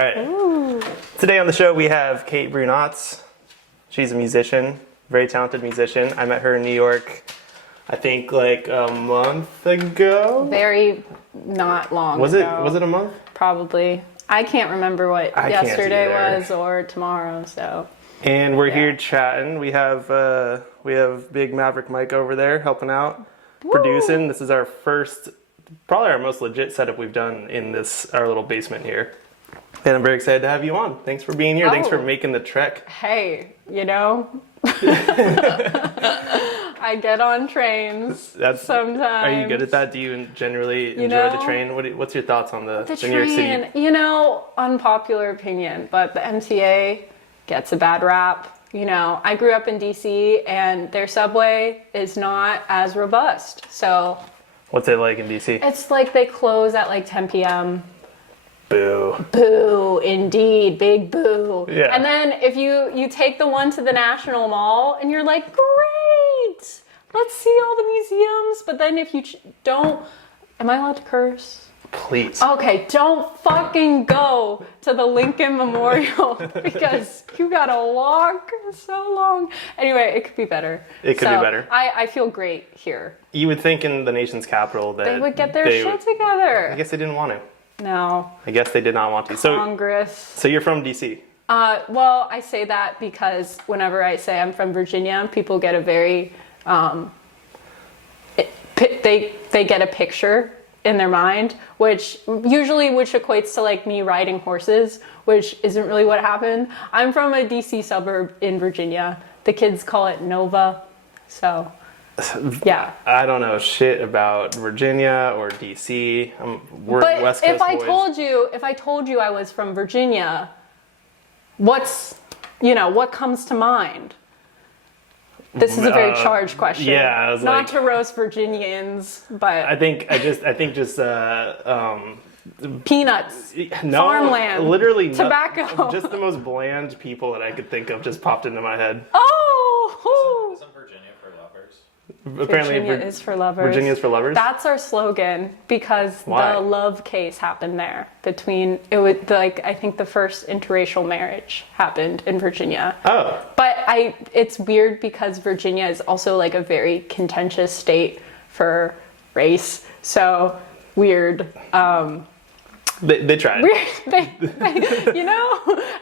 All right. Ooh. Today on the show we have Kate Brunotts. She's a musician, very talented musician. I met her in New York, I think like a month ago. Very not long Was ago. it a month? Probably. I can't remember what I can't yesterday either. was or tomorrow. So. And we're here chatting. We have Big Maverick Mike over there helping out, producing. This is our first, probably our most legit setup we've done in our little basement here. And I'm very excited to have you on. Thanks for being here. Thanks for making the trek. Hey, I get on trains sometimes. Are you good at that? Do you generally enjoy the train? What's your thoughts on the New York City? Unpopular opinion, but the MTA gets a bad rap. I grew up in DC and their subway is not as robust. So what's it like in DC? it's like they close at like 10 p.m. Boo. Boo, indeed, big boo. Yeah. And then if you take the one to the National Mall and you're like, great, let's see all the museums. But then if you don't, am I allowed to curse? Please. Okay, don't fucking go to the Lincoln Memorial because you gotta walk so long. Anyway, it could be better. It could be better. I feel great here. You would think in the nation's capital that They would get their shit together. I guess they didn't want to. No. I guess they did not want to. Congress. So you're from DC? Well, I say that because whenever I say I'm from Virginia, people get a very, they get a picture in their mind, which equates to like me riding horses, which isn't really what happened. I'm from a DC suburb in Virginia. The kids call it Nova, so yeah. I don't know shit about Virginia or DC. We're West Coast if I boys. if I told you I was from Virginia, what comes to mind? This is a very charged question. Yeah, I was not to roast Virginians, but I think just peanuts, no, farmland, literally tobacco. Just the most bland people that I could think of just popped into my head. Oh, Isn't Virginia for lovers? Apparently, Virginia is for lovers. Virginia is for lovers. That's our slogan because Why? the love case happened there I think the first interracial marriage happened in Virginia. Oh. But it's weird because Virginia is also like a very contentious state for race. So weird. They tried.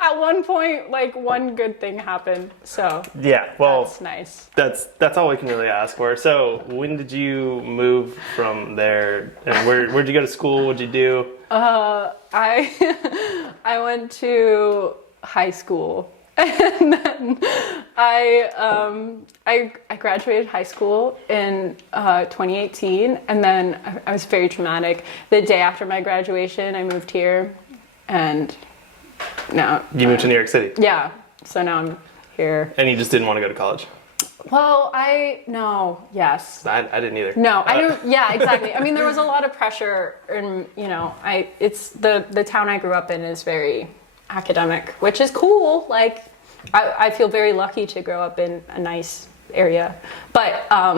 At one point, like one good thing happened. So Yeah, well, that's nice. That's all we can really ask for. So, when did you move from there, and where'd you go to school? What'd you do? I went to high school, and then I graduated high school in 2018, and then I was very traumatic. The day after my graduation, I moved here, and now You moved to New York City, yeah. So now I'm here. and you just didn't want to go to college. Well, yes. I didn't either. No, I don't. Yeah, exactly. I mean, there was a lot of pressure, and it's the town I grew up in is very academic, which is cool. Like, I feel very lucky to grow up in a nice area, but I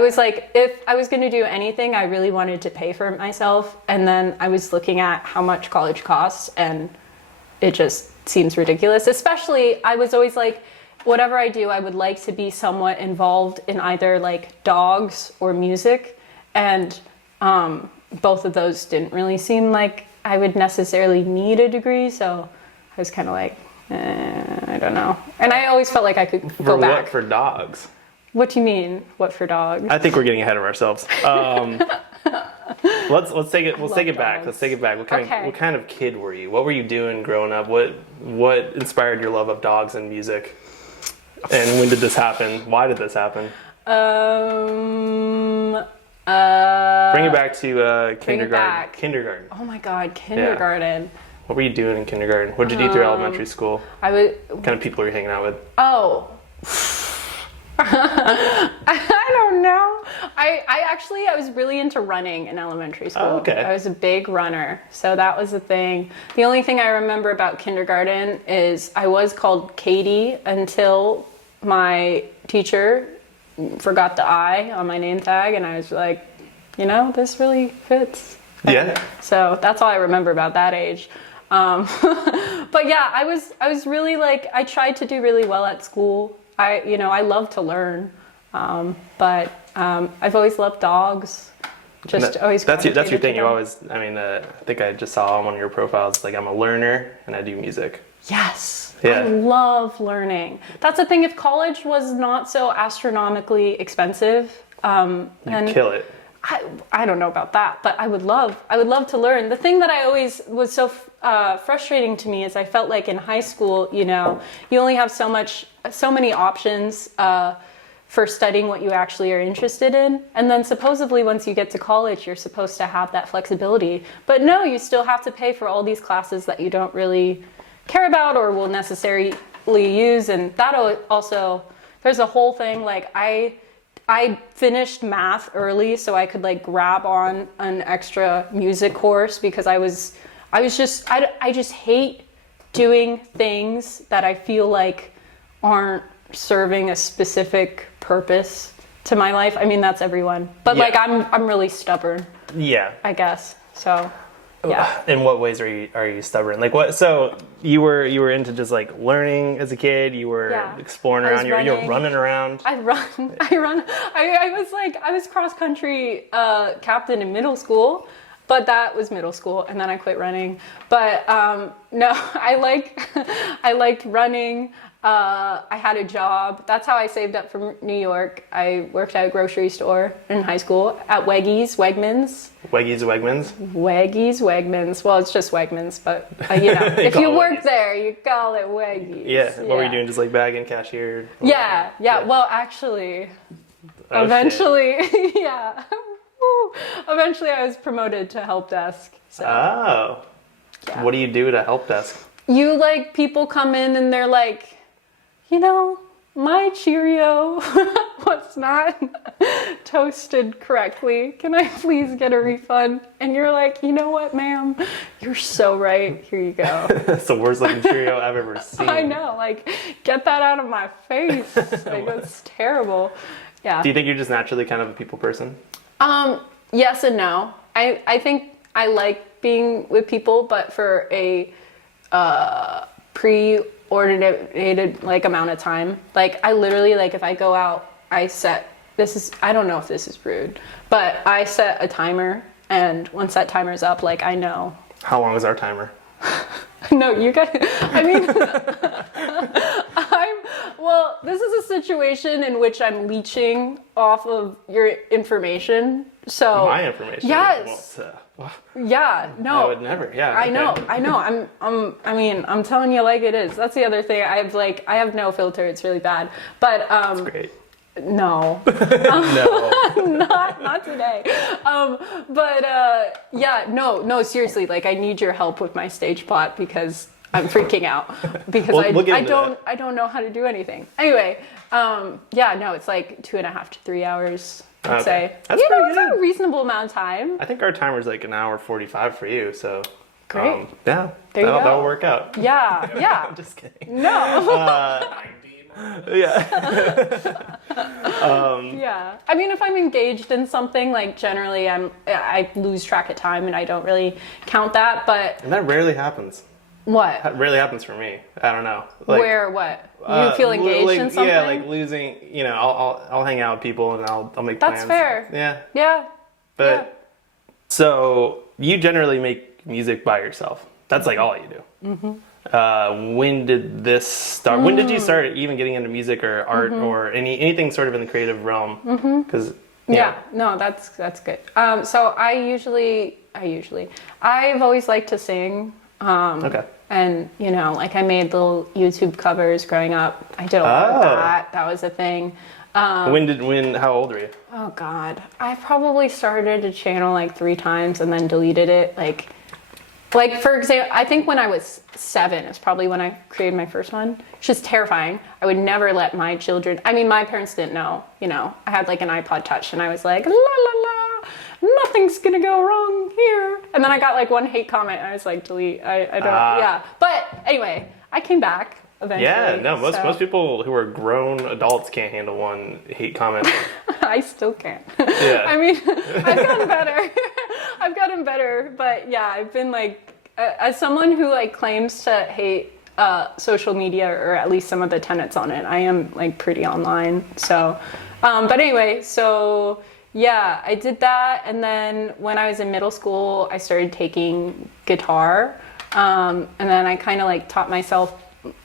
was like, if I was going to do anything, I really wanted to pay for it myself, and then I was looking at how much college costs, and it just seems ridiculous. Especially, I was always like, whatever I do, I would like to be somewhat involved in either like dogs or music, and both of those didn't really seem like I would necessarily need a degree, so I was kind of like, I don't know. And I always felt like I could go back. What for dogs? What do you mean? What for dogs? I think we're getting ahead of ourselves. Let's take it. Let's take it back. Dogs. Let's take it back. What kind of kid were you? What were you doing growing up? What inspired your love of dogs and music? And when did this happen? Why did this happen? Bring it back to kindergarten. Kindergarten. Oh my God, kindergarten. Yeah. What were you doing in kindergarten? What did you do through elementary school? What kind of people were you hanging out with? Oh. I don't know. I was really into running in elementary school. Oh, okay. I was a big runner, so that was the thing. The only thing I remember about kindergarten is I was called Katie until my teacher forgot the I on my name tag, and I was like, this really fits. Yeah. So that's all I remember about that age. But yeah, I was really like, I tried to do really well at school. I love to learn. But I've always loved dogs. Always that's your gravitated thing. to You them. always, I mean, I think I just saw on one of your profiles, like I'm a learner and I do music. Yes. Yeah. I love learning. That's the thing. If college was not so astronomically expensive, You kill it. I don't know about that, but I would love to learn. The thing that I always was so frustrating to me is I felt like in high school, you only have so many options for studying what you actually are interested in. And then supposedly once you get to college, you're supposed to have that flexibility. But no, you still have to pay for all these classes that you don't really care about or will necessarily use. And that also, there's a whole thing, like I finished math early so I could like grab on an extra music course because I just hate doing things that I feel like aren't serving a specific purpose to my life. I mean, that's everyone. But Yeah. like I'm really stubborn, Yeah. I guess. So yeah. In what ways are you stubborn? Like what? So you were into just like learning as a kid. You were Yeah. exploring I was around. You were running. running around. I was cross country captain in middle school, but that was middle school, and then I quit running. But no, I liked running. I had a job. That's how I saved up for New York. I worked at a grocery store in high school at Wegmans. Well, it's just Wegmans, but if you work Weggies. there, you call it Weggies. Yeah. What were you doing? Just like bagging cashier? Yeah. Well, actually, Oh, eventually, yeah. Woo. Eventually, I was promoted to help desk. So Oh. Yeah. What do you do to help desk? you like people come in and they're like, my Cheerio was not toasted correctly. Can I please get a refund? And you're like, you know what, ma'am? You're so right. Here you go. That's the worst looking Cheerio I've ever seen. I know. Like, get that out of my face. Like, that's terrible. Yeah. Do you think you're just naturally kind of a people person? Yes and no. I think I like being with people, but for a preordinated like amount of time. Like I literally, like if I go out, I don't know if this is rude, but I set a timer, and once that timer's up, like I know. How long is our timer? No, you guys, I mean, well, this is a situation in which I'm leeching off of your information. So My information? Yes. Well, Yeah, no. I would never. Yeah. I know. okay. I'm telling you like it is. That's the other thing. I have no filter. It's really bad. But That's great. no. No. not today. No, seriously, like I need your help with my stage plot because I'm freaking out because We'll get into that. I don't know how to do anything. Anyway, it's like 2.5 to 3 hours. I'd Okay. say. That's pretty It's good. a reasonable amount of time. I think our timer's like an hour 45 for you, so. Great. Yeah. There you go. That'll work out. Yeah. I'm just kidding. No. Yeah. Yeah. I mean, if I'm engaged in something, like generally I lose track of time and I don't really count that, but And that rarely happens. what? That rarely happens for me. I don't know. Like, Where what? You feel engaged like, in something? Yeah, like losing. I'll hang out with people and I'll make That's plans. fair. Yeah. Yeah. But so you generally make music by yourself. That's like all you do. Mm-hmm. When did this start? When did you start even getting into music or art or anything sort of in the creative realm? Because Yeah, no, that's good. So I've always liked to sing. Okay. And, like I made little YouTube covers growing up. I did a lot of that. That was a thing. How old were you? Oh, God. I probably started a channel like 3 times and then deleted it. Like for example, I think when I was 7 is probably when I created my first one. It's just terrifying. I would never let my children, my parents didn't know, I had like an iPod Touch and I was like, la la la, nothing's gonna go wrong here. And then I got like one hate comment and I was like, delete, I don't, yeah. But anyway, I came back eventually. Yeah, no, most so. most people who are grown adults can't handle one hate comment. I still can't. Yeah. I've gotten better. I've gotten better, but yeah, I've been like, as someone who like claims to hate social media, or at least some of the tenets on it, I am like pretty online. So, but anyway, so yeah, I did that. And then when I was in middle school, I started taking guitar. And then I kind of like taught myself,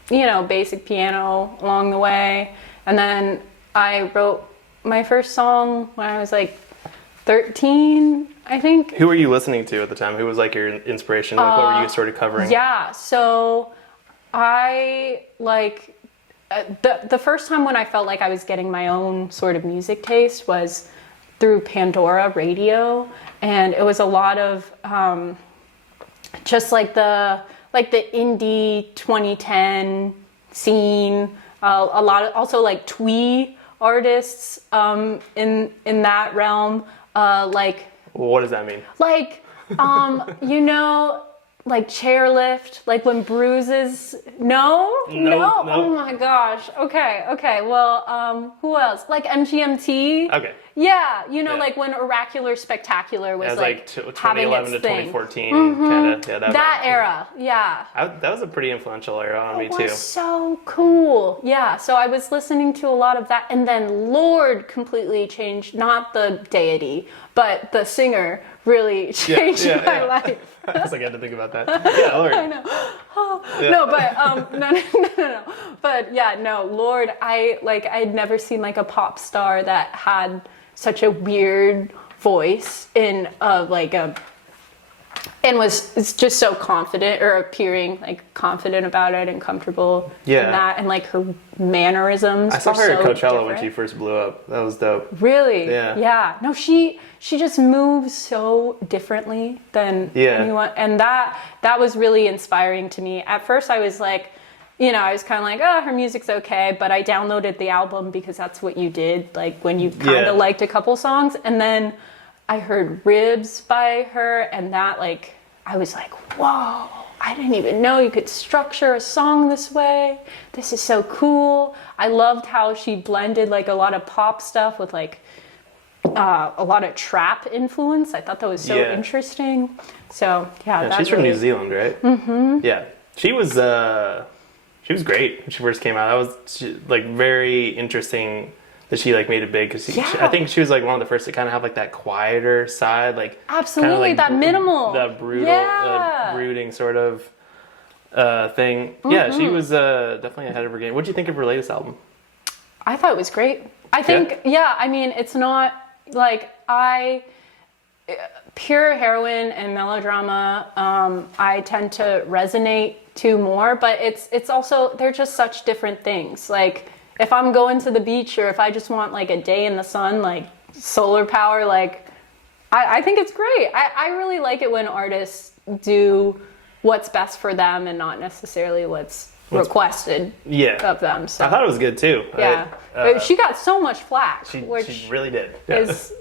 basic piano along the way. And then I wrote my first song when I was like 13, I think. Who were you listening to at the time? Who was like your inspiration? Like, what were you sort of covering? Yeah, so I like the first time when I felt like I was getting my own sort of music taste was through Pandora Radio, and it was a lot of just like the indie 2010 scene, a lot of also like twee artists in that realm, like. Well, what does that mean? Like, like chairlift, like when bruises. No. Oh my gosh. Okay. Well, who else? Like MGMT. Okay. Yeah, like when Oracular Spectacular was like 2011 to thing. 2014, kind of. Yeah, that era. Yeah. That was a pretty influential era on me too. It was so cool. Yeah. So I was listening to a lot of that, and then Lord completely changed. Not the deity, but the singer really changed my life. I was like, I had to think about that. Yeah, Lord. I know. Oh, yeah. No, but no. But yeah, no, Lord, I'd never seen like a pop star that had such a weird voice and was just so confident, or appearing like confident about it and comfortable in that, and like her mannerisms. I saw her at so Coachella different. when she first blew up. That was dope. Really? Yeah. Yeah. No, she just moves so differently than anyone, and that was really inspiring to me. At first, I was like, I was kind of like, oh, her music's okay, but I downloaded the album because that's what you did, like when you kind of liked a couple songs, and then I heard Ribs by her, and that like, I was like, whoa, I didn't even know you could structure a song this way. This is so cool. I loved how she blended like a lot of pop stuff with like a lot of trap influence. I thought that was so interesting. So she's from New Zealand, right? Mm-hmm. Yeah, she was great when she first came out. That was like very interesting that she like made it big, because I think she was like one of the first to kind of have like that quieter side, like absolutely like that minimal, that brutal, brooding sort of thing. Mm-hmm. Yeah, she was definitely ahead of her game. What did you think of her latest album? I thought it was great. I think I mean, it's not like pure heroine and melodrama. I tend to resonate to more, but it's also, they're just such different things. Like if I'm going to the beach, or if I just want like a day in the sun, like solar power, like I think it's great. I really like it when artists do what's best for them and not necessarily what's requested of them. So I thought it was good too. Yeah, she got so much flack. She really did. Is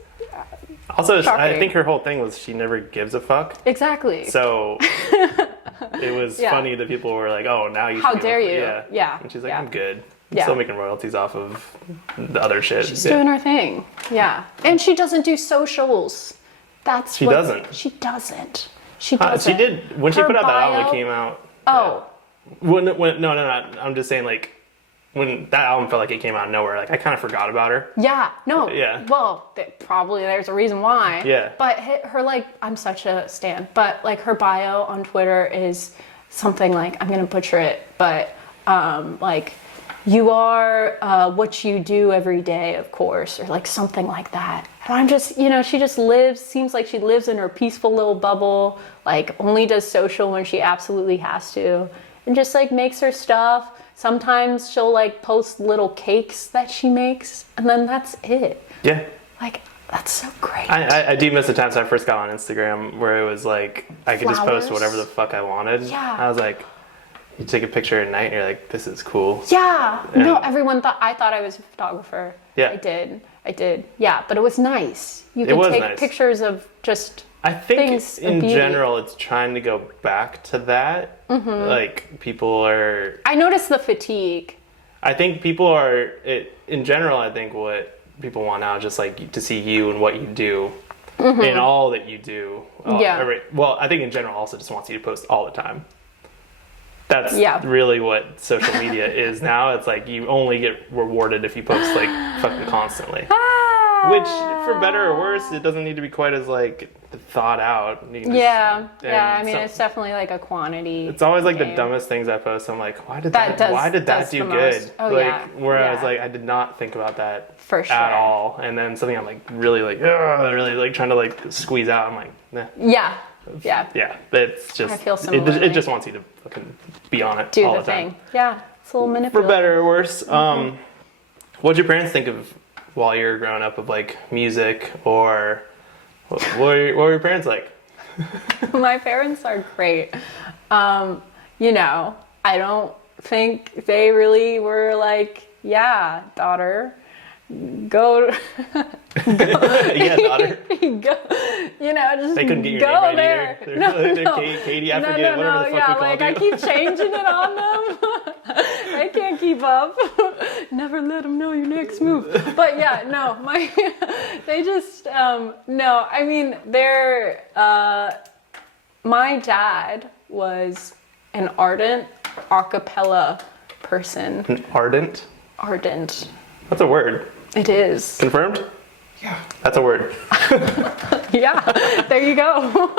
also, shocking. I think her whole thing was she never gives a fuck. Exactly. So it was funny that people were like, "Oh, now you." How dare you? Yeah. And she's like, "I'm good. I'm still making royalties off of the other shit." She's doing her thing. Yeah, and she doesn't do socials. She doesn't. She doesn't. She did when she put out that album. It came out. Oh. No. I'm just saying, like, when that album felt like it came out of nowhere, like I kind of forgot about her. Yeah. No. Yeah. Well, probably there's a reason why. Yeah. But her, like, I'm such a stan, but like her bio on Twitter is something like, I'm gonna butcher it, but like, you are what you do every day, of course, or like something like that. And I'm just, she just seems like she lives in her peaceful little bubble, like only does social when she absolutely has to, and just like makes her stuff. Sometimes she'll like post little cakes that she makes, and then that's it. Yeah. Like, that's so great. I do miss the times I first got on Instagram where it was like, I could just post whatever the fuck I wanted. Yeah. I was like, you take a picture at night and you're like, this is cool. Yeah. No, everyone thought I was a photographer. Yeah. I did. Yeah, but it was nice. You could take pictures of just I think things in general it's trying to go back to that. Mm-hmm. Like people are... I noticed the fatigue. I think people are... in general, I think what people want now is just like to see you and what you do. in all that you do. Yeah. Well, I think in general also just wants you to post all the time. That's Yeah. really what social media is now. It's like you only get rewarded if you post like fucking constantly. Which, for better or worse, it doesn't need to be quite as like thought out. You can just- Yeah. and Yeah. I mean, so- it's definitely like a quantity. it's always like the game. dumbest things I post. I'm like, why did That that does do the good? most. Oh, like yeah. where I was Yeah. like, I did not think about that For sure. at all. And then something I'm like really like, really like trying to like squeeze out. I'm like, nah. Yeah. Yeah. Yeah, it's just I feel it similarly. just wants you to fucking be on it Do all the the time. thing. Yeah. It's a little For manipulative. better or worse. What'd your parents think of while you were growing up of like music or what were your parents like? My parents are great. You know, I don't think they really were like, yeah, daughter, go, Yeah, daughter. go, you know, just They couldn't get your go name right there. either. No, no. Katie, I forget whatever the fuck yeah, we like called I you. keep changing it on them. I can't keep up. Never let them know your next move. But yeah, no, they just, no, I mean, my dad was an ardent a cappella person. An ardent? Ardent. That's a word. It is. Confirmed? Yeah. That's a word. Yeah, there you go.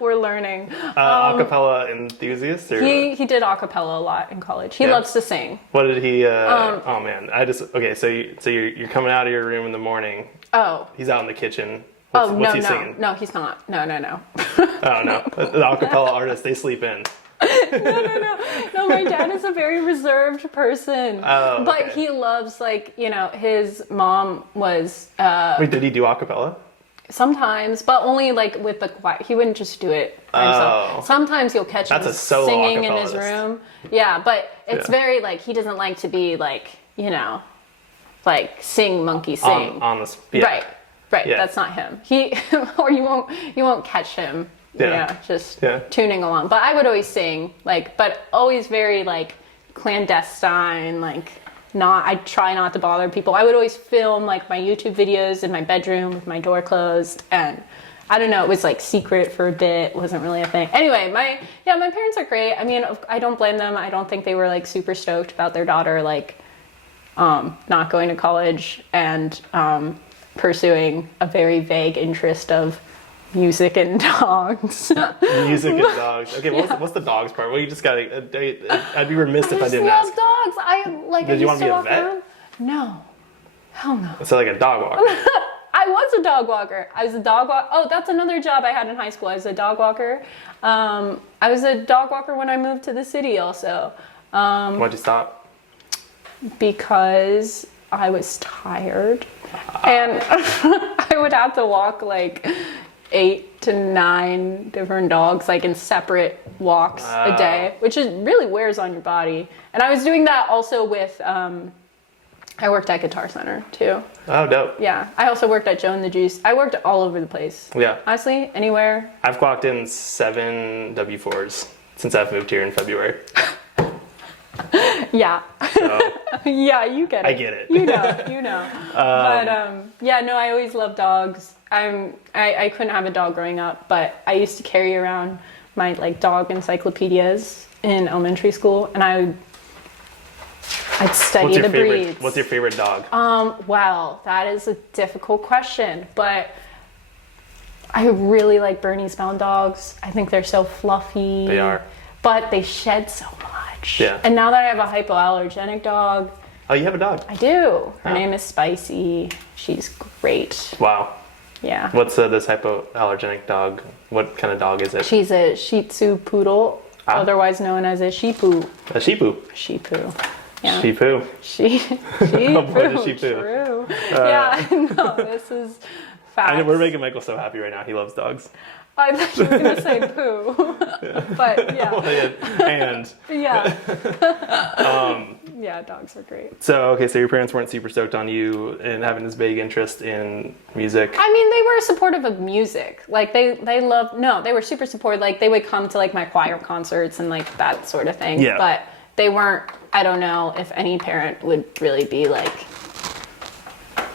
We're learning. A cappella enthusiast? Or He did a cappella a lot in college. He Yeah. loves to sing. what did he, oh man, okay, so you're coming out of your room in the morning. Oh. He's out in the kitchen. Oh, What's no, he no. singing? No, he's not. No. Oh no, the acapella artists, they sleep in. No, my dad is a very reserved person. Oh, But okay. he loves, like, you know, his mom was Wait, did he do acapella? sometimes, but only like with the choir. He wouldn't just do it by himself. Oh. Sometimes you'll catch That's him a solo singing in his acapellist. room. Yeah, but it's Yeah. very like, he doesn't like to be like, you know, like sing monkey sing. On the yeah. Right. Yeah. That's not him. He or you won't catch him. Yeah. Just Yeah. tuning along. But I would always sing, like, but always very like clandestine, like I try not to bother people. I would always film like my YouTube videos in my bedroom with my door closed, and I don't know, it was like secret for a bit, wasn't really a thing. Anyway, my parents are great. I mean, I don't blame them. I don't think they were like super stoked about their daughter like not going to college and pursuing a very vague interest of music and dogs. Music and dogs. Okay, what's the dogs part? Well, you just gotta. I'd be remiss if I I just didn't love ask. dogs. I like. Did I you used wanna to be a walk vet? around. No, hell no. So like a dog walker. I was a dog walker. I was a dog walker. Oh, that's another job I had in high school. I was a dog walker. I was a dog walker when I moved to the city also. Why'd you stop? Because I was tired. And I would have to walk like 8 to 9 different dogs, like in separate walks a day, which really wears on your body. And I was doing that also with, I worked at Guitar Center too. Oh, dope. Yeah. I also worked at Joe and the Juice. I worked all over the place. Yeah. Honestly, anywhere. I've clocked in 7 W4s since I've moved here in February. Yeah. So Yeah, you get it. I get it. You know. But yeah, no, I always loved dogs. I couldn't have a dog growing up, but I used to carry around my like dog encyclopedias in elementary school, and I'd study the breeds. What's your favorite dog? Well, that is a difficult question, but I really like Bernese Mountain Dogs. I think they're so fluffy. They are. But they shed so much. Yeah. And now that I have a hypoallergenic dog, Oh, you have a dog. I do. Her Oh. name is Spicy. She's great. Wow. Yeah. What's this hypoallergenic dog? What kind of dog is it? She's a Shih Tzu poodle, otherwise known as a Shih-Poo. A sheepoo. Shih-Poo. Yeah. Sheepoo. Shih-Poo. boy, the Shih-Poo. True. Yeah, no, this is facts. We're making Michael so happy right now. He loves dogs. I thought you were going to say poo. But yeah. And Yeah. Yeah, dogs are great. so your parents weren't super stoked on you and having this big interest in music. I mean, they were supportive of music. Like they loved, no, they were super supportive. Like they would come to like my choir concerts and like that sort of thing. Yeah. But they weren't, I don't know if any parent would really be like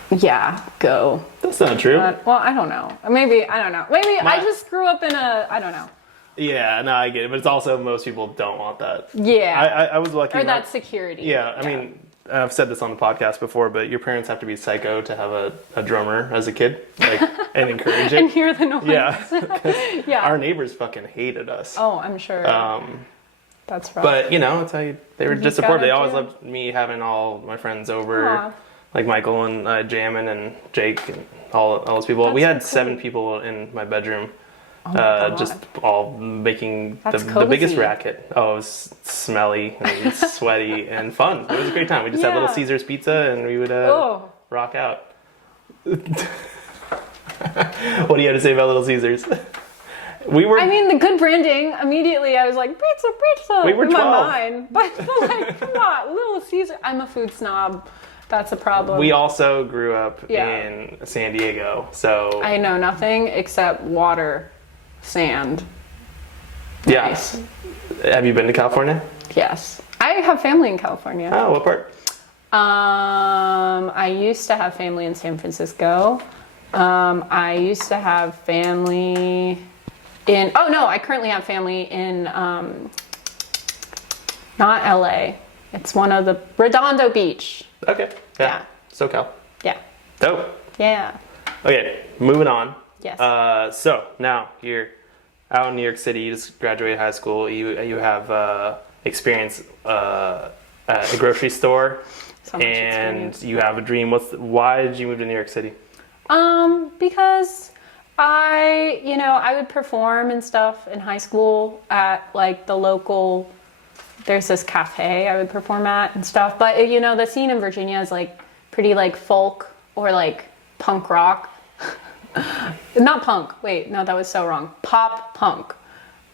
Yeah, go. That's not true. Well, I don't know. Maybe, I don't know. Maybe I just grew up in I don't know. Yeah, no, I get it. But it's also, most people don't want that. Yeah. I was lucky. Or that security. Yeah, I mean, I've said this on the podcast before, but your parents have to be psycho to have a drummer as a kid, like, and encourage it. And hear the noise. Yeah. Yeah. Our neighbors fucking hated us. Oh, I'm sure. That's right. But, you know, it's how they were just supportive. They always do. loved me having all my friends over, Aw. like Michael and Jammin and Jake and all those people. That's we had so 7 people in my bedroom. Oh my God. Just all making That's the biggest cozy. racket. Oh, it was smelly and sweaty and fun. It was a great time. We just had Little Yeah. Caesars pizza and we would rock out. What do you have to say about Little Caesars? I mean, the good branding, immediately I was like, pizza, We were in 12. my mind. But like, come on, Little Caesar. I'm a food snob. That's a problem. We also grew up Yeah. in San Diego, so I know nothing except water, sand. yeah. Nice. Have you been to California? Yes. I have family in California. Oh, what part? I used to have family in San Francisco. I used to have family I currently have family in, not LA. It's one of the, Redondo Beach. Okay. Yeah. SoCal. Yeah. Dope. Yeah. Okay, moving on. Yes. So now you're out in New York City. You just graduated high school. You have experience at a grocery store, So much and experience. you have a dream. Why did you move to New York City? Because I would perform and stuff in high school at like the local, there's this cafe I would perform at and stuff. But the scene in Virginia is like pretty like folk or like punk rock. Not punk. Wait, no, that was so wrong. Pop punk.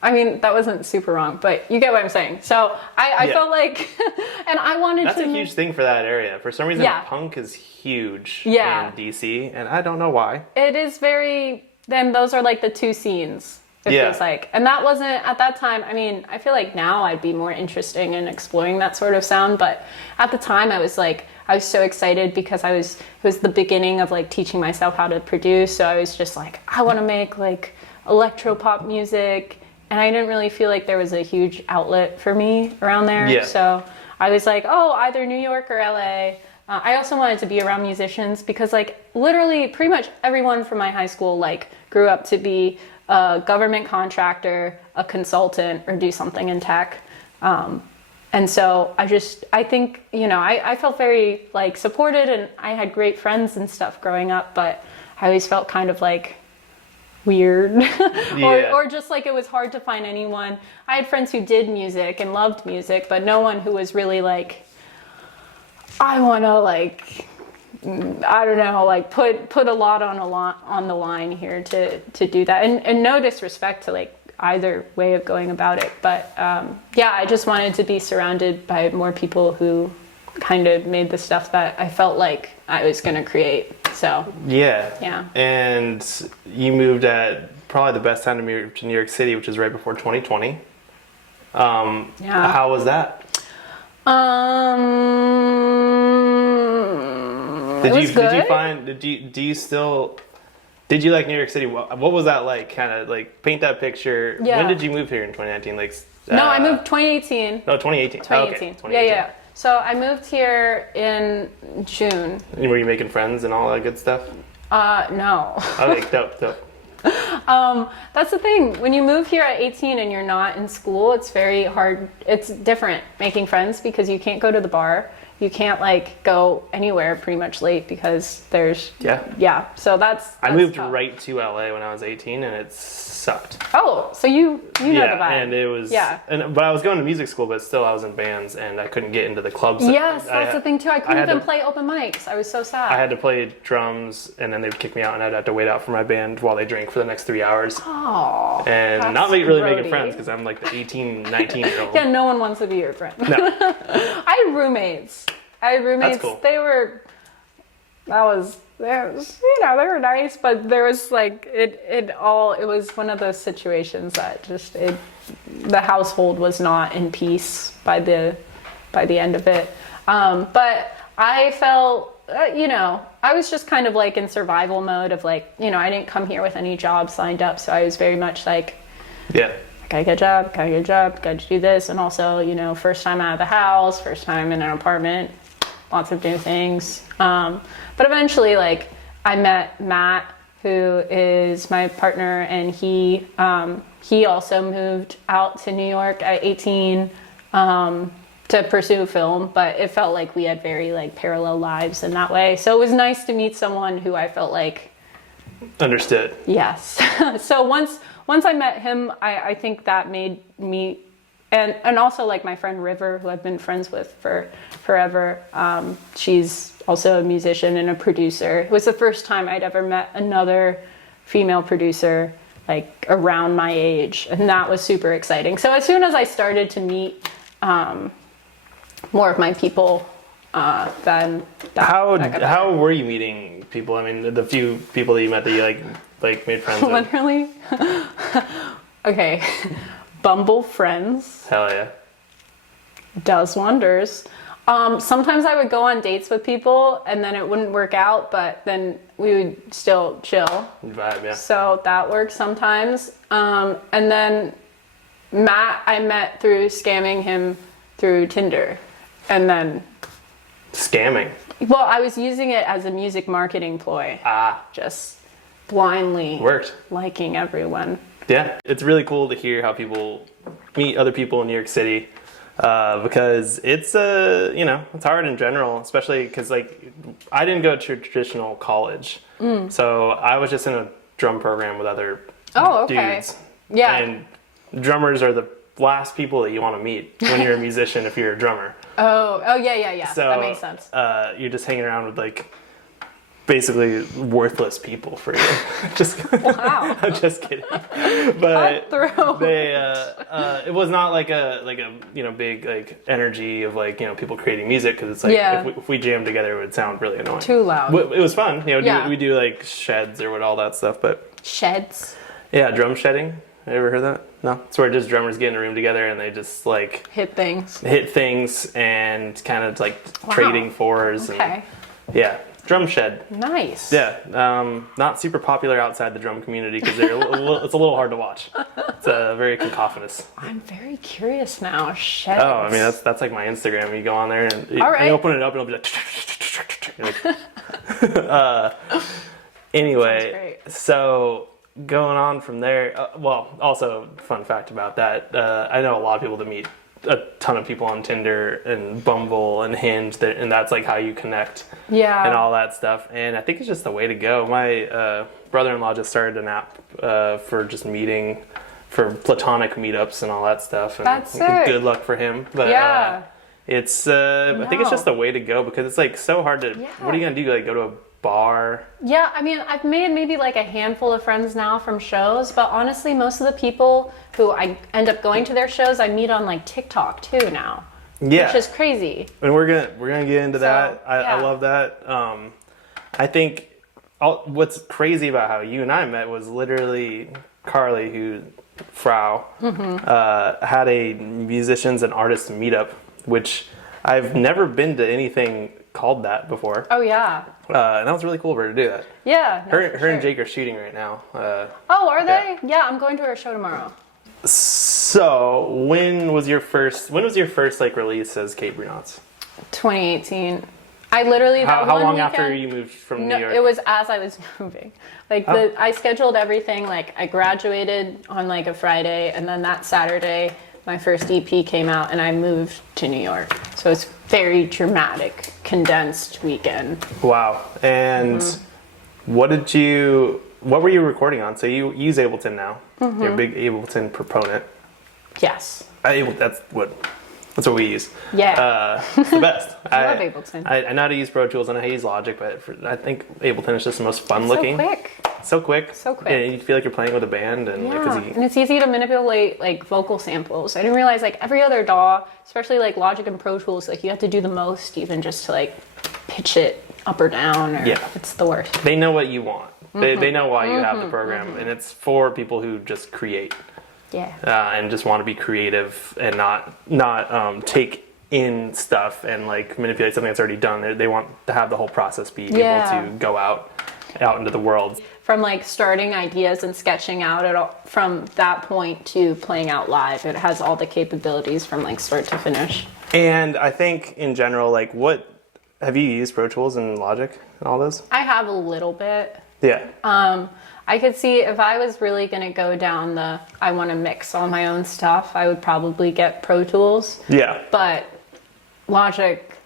I mean, that wasn't super wrong, but you get what I'm saying. So I felt like, and I wanted That's to. a huge thing for that area. For some reason, Yeah. punk is huge Yeah. in DC, and I don't know why. It is very. Then those are like the two scenes. It Yeah. feels like, and that wasn't at that time. I mean, I feel like now I'd be more interesting in exploring that sort of sound, but at the time I was so excited because it was the beginning of like teaching myself how to produce. So I was just like, I want to make like electro pop music. And I didn't really feel like there was a huge outlet for me around there. Yeah. So I was like, either New York or LA. I also wanted to be around musicians because like literally pretty much everyone from my high school like grew up to be a government contractor, a consultant, or do something in tech. And so I think, I felt very like supported and I had great friends and stuff growing up, but I always felt kind of like weird or just like it was hard to find anyone. I had friends who did music and loved music, but no one who was really like, I want to like, I don't know, like put a lot on the line here to do that. And no disrespect to like either way of going about it, but I just wanted to be surrounded by more people who kind of made the stuff that I felt like I was going to create. So Yeah. And you moved at probably the best time to move to New York City, which is right before 2020. How was that? It was good. Did you like New York City? What was that like? Kind of like paint that picture. Yeah. When did you move here in 2019? No, I moved 2018. No, 2018. 2018. Oh, okay. 2018. Yeah. So I moved here in June. And were you making friends and all that good stuff? No. Okay, dope. That's the thing. When you move here at 18 and you're not in school, it's very hard. It's different making friends because you can't go to the bar. You can't like go anywhere pretty much late because there's So that's I moved tough. right to LA when I was 18 and it sucked. Oh, so you know the vibe. And it was but I was going to music school, but still I was in bands and I couldn't get into the clubs. Yes, that's the thing too. I couldn't even to play open mics. I was so sad. I had to play drums and then they would kick me out and I'd have to wait out for my band while they drank for the next 3 hours. Oh, and not really grody. making friends because I'm like the 18, 19-year-old. Yeah, no one wants to be your friend. No. I had roommates. That's cool. They were nice, but there was like it was one of those situations that just the household was not in peace by the end of it. But I felt you know, I was just kind of like in survival mode of like, you know, I didn't come here with any jobs lined up. So I was very much like, Yeah. gotta get a job, gotta do this. And also, you know, first time out of the house, first time in an apartment, lots of new things. But eventually, like, I met Matt, who is my partner, and he also moved out to New York at 18 to pursue film, but it felt like we had very like parallel lives in that way. So it was nice to meet someone who I felt like Understood. yes. So once I met him, I think that made me, and also like my friend River, who I've been friends with for forever. She's also a musician and a producer. It was the first time I'd ever met another female producer like around my age, and that was super exciting. So as soon as I started to meet more of my people, then how were you meeting people? I mean, the few people that you met that you like made friends with. literally. Okay, Bumble Friends Hell yeah. does wonders. Sometimes I would go on dates with people and then it wouldn't work out, but then we would still chill. Vibe, yeah. So that works sometimes. And then Matt, I met through scamming him through Tinder. And then, Scamming. well, I was using it as a music marketing ploy. Just blindly Worked. liking everyone. Yeah. It's really cool to hear how people meet other people in New York City. Because it's you know, it's hard in general, especially because like I didn't go to traditional college, so I was just in a drum program with other dudes. Yeah. And drummers are the last people that you want to meet when you're a musician if you're a drummer. Oh yeah. So that makes sense. You're just hanging around with like basically worthless people for you. Just Wow. I'm just kidding. But Cutthroat. they it was not like a you know big like energy of like you know people creating music because it's like Yeah. if we jammed together it would sound really annoying. Too loud. It was fun, you know. Yeah. We do like sheds or what all that stuff, but Sheds. yeah, drum shedding. You ever heard that? No, it's where just drummers get in a room together and they just like Hit things. hit things and kind of like Wow. trading fours. Okay. And, yeah, drum shed. Nice. Yeah, not super popular outside the drum community because it's a little hard to watch. It's very cacophonous. I'm very curious now. Sheds. Oh, I mean that's like my Instagram. You go on there and All right. you open it up and it'll be like. You're like anyway, Sounds great. so going on from there. Well, also fun fact about that. I know a lot of people that meet a ton of people on Tinder and Bumble and Hinge, and that's like how you connect. Yeah. And all that stuff. And I think it's just the way to go. My brother-in-law just started an app for just meeting, for platonic meetups and all that stuff. And That's sick. good luck for him. But Yeah. it's I think it's just the way to go because it's like so hard to. Yeah. What are you gonna do? Like go to a bar? Yeah, I mean, I've made maybe like a handful of friends now from shows, but honestly, most of the people who I end up going to their shows, I meet on like TikTok too now. Yeah. Which is crazy. And we're gonna get into that. I yeah. love that. I think what's crazy about how you and I met was literally Carly, who Frau, had a musicians and artists meetup, which I've never been to anything called that before. Oh yeah. And that was really cool for her to do that. Yeah. No, Her for and sure. Jake are shooting right now. Oh, are they? Yeah, I'm going to her show tomorrow. So when was your first like release as Kate Brunotts? 2018. I literally How that one long weekend, after you moved from No, New York? it was as I was moving. Like I scheduled everything. Like I graduated on like a Friday, and then that Saturday my first EP came out, and I moved to New York. So it's very dramatic, condensed weekend. Wow. And what were you recording on? So you use Ableton now. You're a big Ableton proponent. Yes. That's what we use. Yeah. It's the best. I love Ableton. I know how to use Pro Tools and I use Logic, but I think Ableton is just the most fun looking. So quick. So quick. So quick. Yeah, you feel like you're playing with a band and Yeah, like, 'cause you- and it's easy to manipulate like vocal samples. I didn't realize like every other DAW, especially like Logic and Pro Tools, like you have to do the most even just to like pitch it up or down. Or Yeah. it's the worst. they know what you want. They know why you have the program, and it's for people who just create Yeah. and just want to be creative and not take in stuff and like manipulate something that's already done. They want to have the whole process be Yeah. able to go out into the world. From like starting ideas and sketching out it all, from that point to playing out live, it has all the capabilities from like start to finish. And I think in general, like, what have you used Pro Tools and Logic and all those? I have a little bit. Yeah. I could see if I was really going to go down the I want to mix all my own stuff, I would probably get Pro Tools. Yeah. But Logic,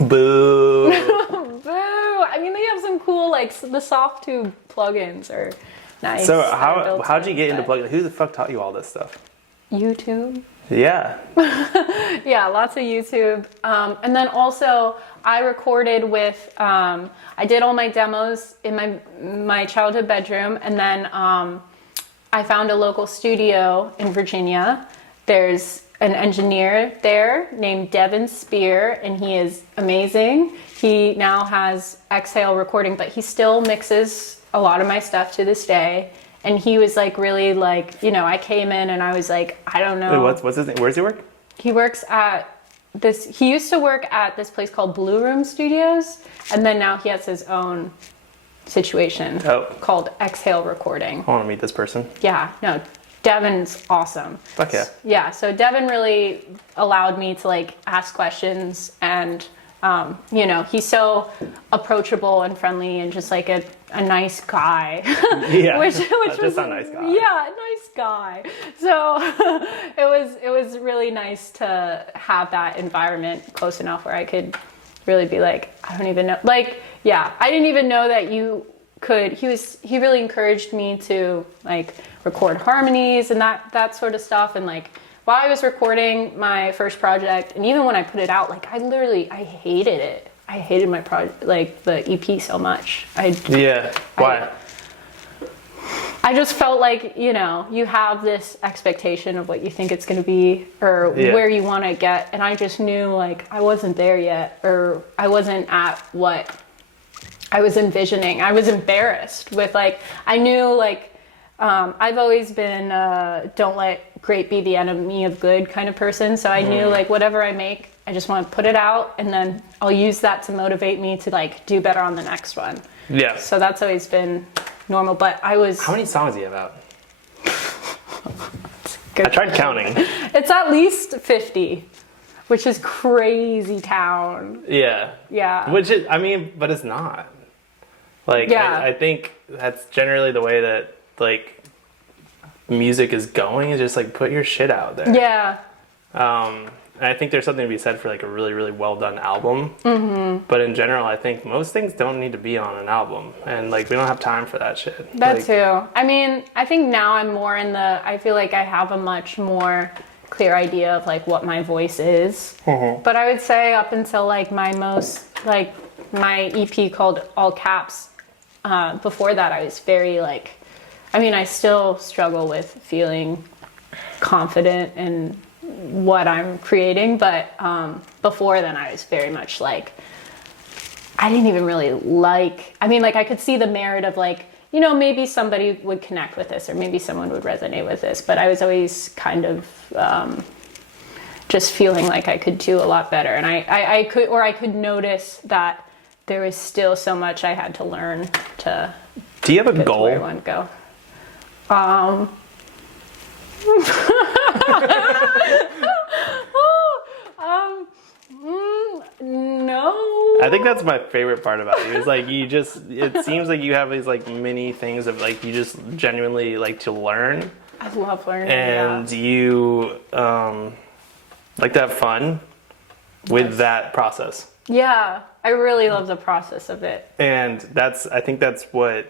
Boo. boo! I mean, they have some cool like the soft tube plugins are nice. So They're how'd you get into but plugin? Who the fuck taught you all this stuff? YouTube? Yeah. Yeah, lots of YouTube. And then also I recorded with, I did all my demos in my childhood bedroom. And then I found a local studio in Virginia. There's an engineer there named Devin Spear, and he is amazing. He now has Exhale recording, but he still mixes a lot of my stuff to this day. And he was like really like, you know, I came in and I was like, I don't know. Wait, what's his name? Where's he work? He works at he used to work at this place called Blue Room Studios, and then now he has his own situation called Exhale Recording. I want to meet this person. Yeah, no, Devin's awesome. Fuck yeah. Yeah, so Devin really allowed me to like ask questions, and you know, he's so approachable and friendly and just like a nice guy. Yeah, which just was a nice guy. Yeah, nice guy. So it was really nice to have that environment close enough where I could really be like, I don't even know. Like, yeah, I didn't even know that you could. He really encouraged me to like record harmonies and that sort of stuff. And like while I was recording my first project, and even when I put it out, like I hated it. I hated my project, like the EP so much. Yeah. Why? I just felt like, you know, you have this expectation of what you think it's going to be or where you want to get. And I just knew like I wasn't there yet, or I wasn't at what I was envisioning. I was embarrassed with like, I knew like, I've always been, don't let great be the enemy of good kind of person. So I knew like whatever I make, I just want to put it out, and then I'll use that to motivate me to like do better on the next one. Yeah. So that's always been normal, but I was... How many songs do you have out? I tried counting. It's at least 50, which is crazy town. Yeah. Yeah. Which is, I mean, but it's not. Like, Yeah. I think that's generally the way that, like, music is going, is just, like, put your shit out there. Yeah. And I think there's something to be said for, like, a really, really well-done album. Mm-hmm. But in general, I think most things don't need to be on an album. And, like, we don't have time for that shit. That like, too. I mean, I think now I'm more in the... I feel like I have a much more clear idea of, like, what my voice is. Mm-hmm. But I would say up until, like, my EP called All Caps, before that I was very, like... I mean, I still struggle with feeling confident in what I'm creating, but before then I was very much like, I didn't even really like, I mean, like I could see the merit of like, you know, maybe somebody would connect with this or maybe someone would resonate with this, but I was always kind of just feeling like I could do a lot better. And I could notice that there was still so much I had to learn to do you have a get goal? to where I want to go. No. I think that's my favorite part about you. Is like it seems like you have these like many things of like you just genuinely like to learn. I love learning. And you like to have fun with that process. Yeah, I really love the process of it. And I think that's what,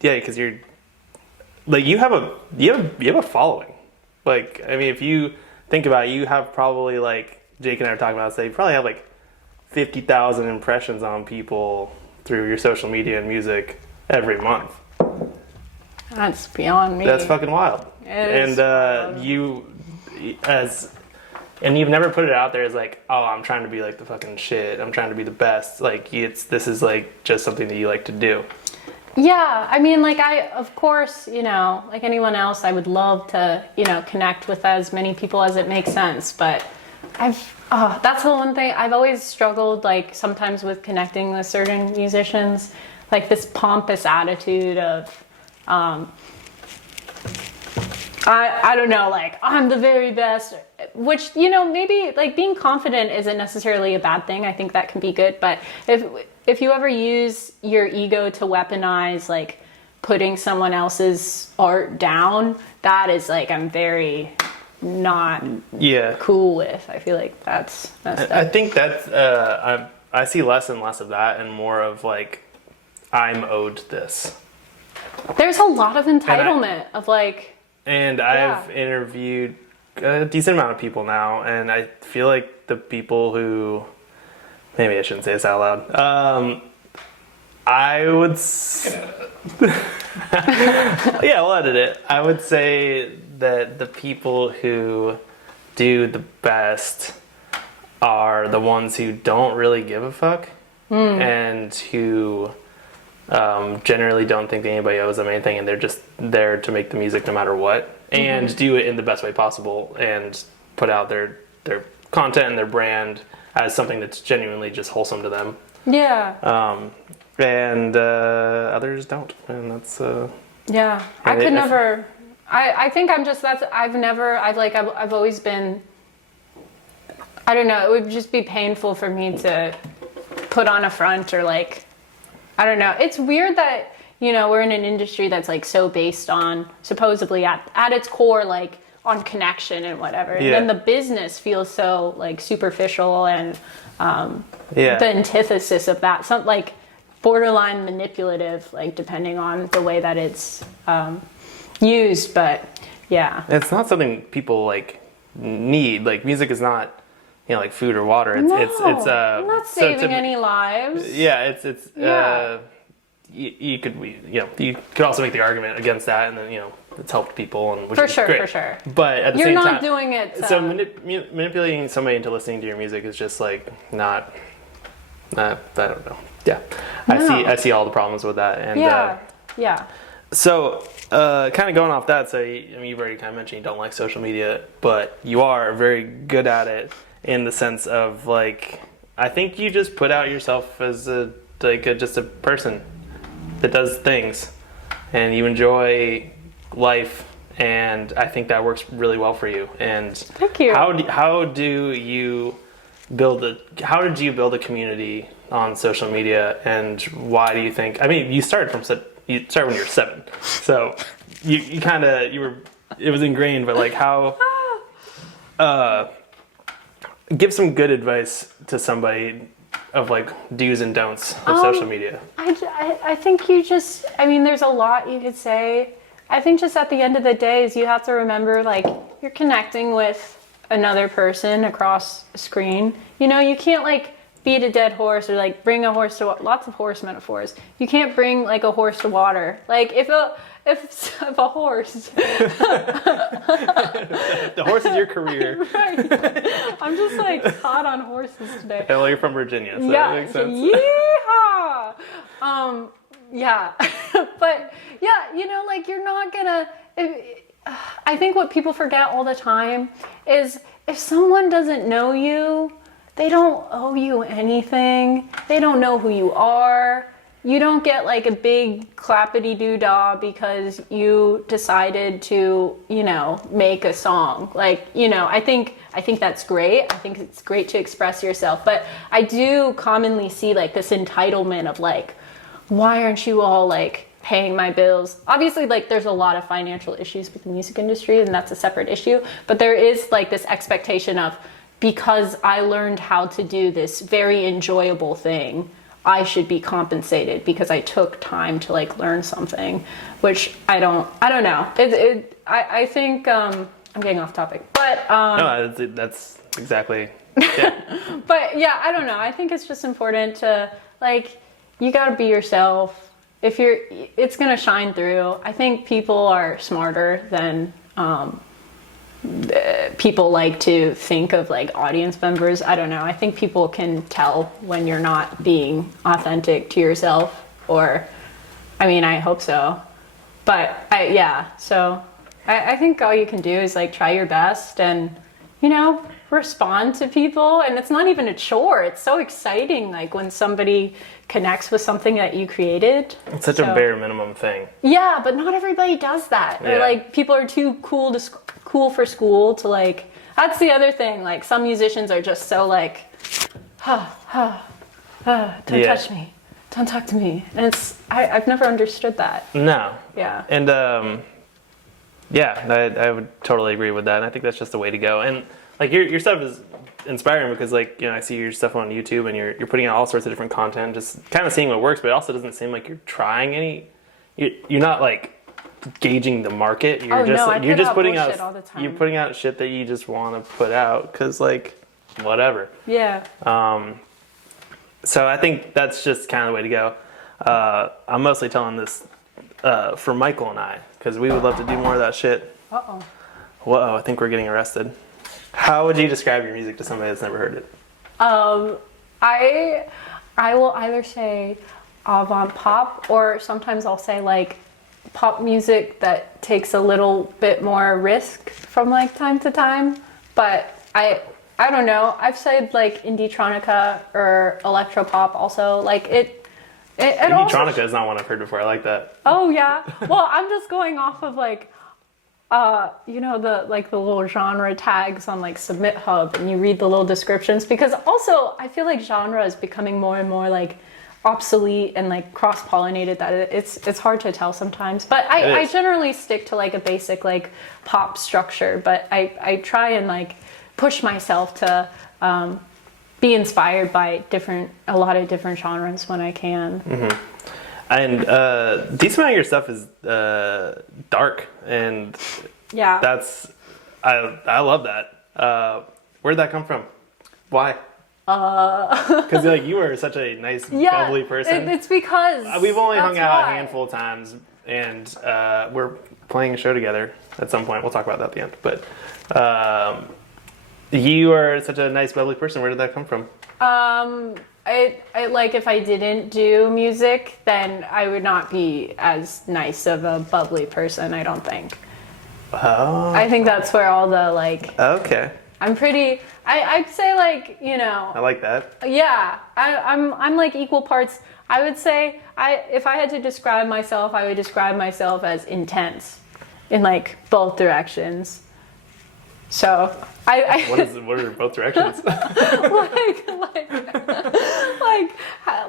yeah, because you're like you have a following. Like, I mean, if you think about it, you have probably like Jake and I were talking about, say you probably have like 50,000 impressions on people through your social media and music every month. That's beyond me. That's fucking wild. It is and you've never put it out there as like, oh, I'm trying to be like the fucking shit. I'm trying to be the best. Like this is like just something that you like to do. Yeah, I mean, like of course, you know, like anyone else, I would love to, you know, connect with as many people as it makes sense. But That's the one thing I've always struggled, like sometimes with connecting with certain musicians, like this pompous attitude of, I don't know, like I'm the very best, which, you know, maybe like being confident isn't necessarily a bad thing. I think that can be good. But if you ever use your ego to weaponize, like putting someone else's art down, that is like, I'm very not cool with. I feel like that's I think that's, I see less and less of that and more of like, I'm owed this. There's a lot of entitlement of like, and I've interviewed a decent amount of people now, and I feel like the people who, maybe I shouldn't say this out loud. I would, yeah, we'll edit it. I would say that the people who do the best are the ones who don't really give a fuck and who generally don't think that anybody owes them anything, and they're just there to make the music no matter what and do it in the best way possible and put out their content and their brand as something that's genuinely just wholesome to them. yeah. And others don't, and that's Yeah, I could never. I think I'm just I've always been. I don't know. It would just be painful for me to put on a front or like, I don't know. It's weird that, you know, we're in an industry that's like so based on supposedly at its core like on connection and whatever, and then the business feels so like superficial and the antithesis of that. Some like borderline manipulative, like depending on the way that it's used. But yeah, it's not something people like need. Like music is not, you know, like food or water. It's I'm not saving any lives. Yeah, you could also make the argument against that, and then, you know, it's helped people, and which is great. For sure. But at the same time, you're not doing it. So manipulating somebody into listening to your music is just like not. I don't know. Yeah, no. I see all the problems with that, and yeah. So, kind of going off that, so you've already kind of mentioned you don't like social media, but you are very good at it in the sense of like, I think you just put out yourself as just a person that does things, and you enjoy life, and I think that works really well for you. And thank you. How did you build a community on social media, and why do you think? I mean, you started when you were 7, so it was ingrained. But like, how? Give some good advice to somebody of like do's and don'ts of social media. I think there's a lot you could say. I think just at the end of the day is you have to remember, like, you're connecting with another person across a screen. You know, you can't like beat a dead horse or like bring a horse to lots of horse metaphors. You can't bring like a horse to water. Like if a horse the horse is your career. Right. I'm just like hot on horses today. Well, you're from Virginia, so yeah, that makes sense. Yeehaw! Yeah. But yeah, you know, like you're not gonna I think what people forget all the time is if someone doesn't know you, they don't owe you anything. They don't know who you are. You don't get like a big clappity-doo-dah because you decided to, you know, make a song. Like, you know, I think that's great. I think it's great to express yourself. But I do commonly see like this entitlement of like, why aren't you all like paying my bills? Obviously, like there's a lot of financial issues with the music industry, and that's a separate issue. But there is like this expectation of, because I learned how to do this very enjoyable thing, I should be compensated because I took time to like learn something, which I don't know. I think I'm getting off topic, but no, that's exactly. Yeah. But yeah, I don't know. I think it's just important to like, you got to be yourself. It's gonna shine through. I think people are smarter than people like to think of like audience members. I don't know. I think people can tell when you're not being authentic to yourself, or, I mean, I hope so. But so I think all you can do is like try your best, and, you know, respond to people, and it's not even a chore. It's so exciting, like when somebody connects with something that you created. It's such a bare minimum thing. Yeah, but not everybody does that. Or like people are too cool for school to like. That's the other thing. Like some musicians are just so like, don't touch me, don't talk to me, and I've never understood that. No. Yeah. And I would totally agree with that. And I think that's just the way to go. And like your stuff is inspiring because like, you know, I see your stuff on YouTube and you're putting out all sorts of different content, just kind of seeing what works, but it also doesn't seem like you're trying you're not like gauging the market. You're just putting out all the time. You're putting out shit that you just want to put out because like whatever. Yeah. So I think that's just kind of the way to go. I'm mostly telling this for Michael and I, because we would love to do more of that shit. Uh-oh. Whoa, I think we're getting arrested. How would you describe your music to somebody that's never heard it? I will either say avant pop, or sometimes I'll say like pop music that takes a little bit more risk from like time to time. But I don't know. I've said like indie-tronica or electropop also. Like Indie-tronica is not one I've heard before. I like that. Oh yeah. Well, I'm just going off of like you know, the little genre tags on like Submit Hub, and you read the little descriptions, because also I feel like genre is becoming more and more like obsolete and like cross-pollinated, that it's hard to tell sometimes. But I generally stick to like a basic like pop structure, but I try and like push myself to be inspired by a lot of different genres when I can. Mm-hmm. And decent amount of your stuff is dark, and yeah, I love that. Where'd that come from? Why? Because like you are such a nice, bubbly person. It's because we've only hung out a handful of times, and we're playing a show together at some point. We'll talk about that at the end. But you are such a nice, bubbly person. Where did that come from? I like, if I didn't do music, then I would not be as nice of a bubbly person, I don't think. Oh. I think that's where all the like. Okay. I'm pretty. I'd say like, you know. I like that. Yeah, I'm like equal parts. I would say if I had to describe myself, I would describe myself as intense, in like both directions. So what are both directions?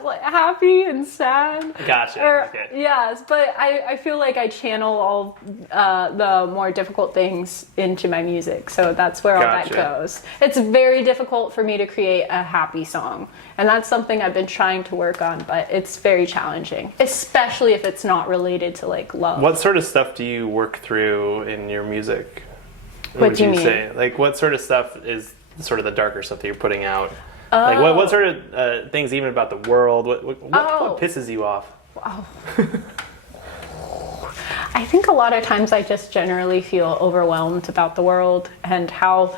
like happy and sad. Gotcha. Okay. Yes, but I feel like I channel all the more difficult things into my music, so that's where all that goes. It's very difficult for me to create a happy song, and that's something I've been trying to work on, but it's very challenging, especially if it's not related to like love. What sort of stuff do you work through in your music? What do you mean? Say? Like, what sort of stuff is sort of the darker stuff that you're putting out? Like, what sort of things, even about the world? What pisses you off? Wow. I think a lot of times I just generally feel overwhelmed about the world, and how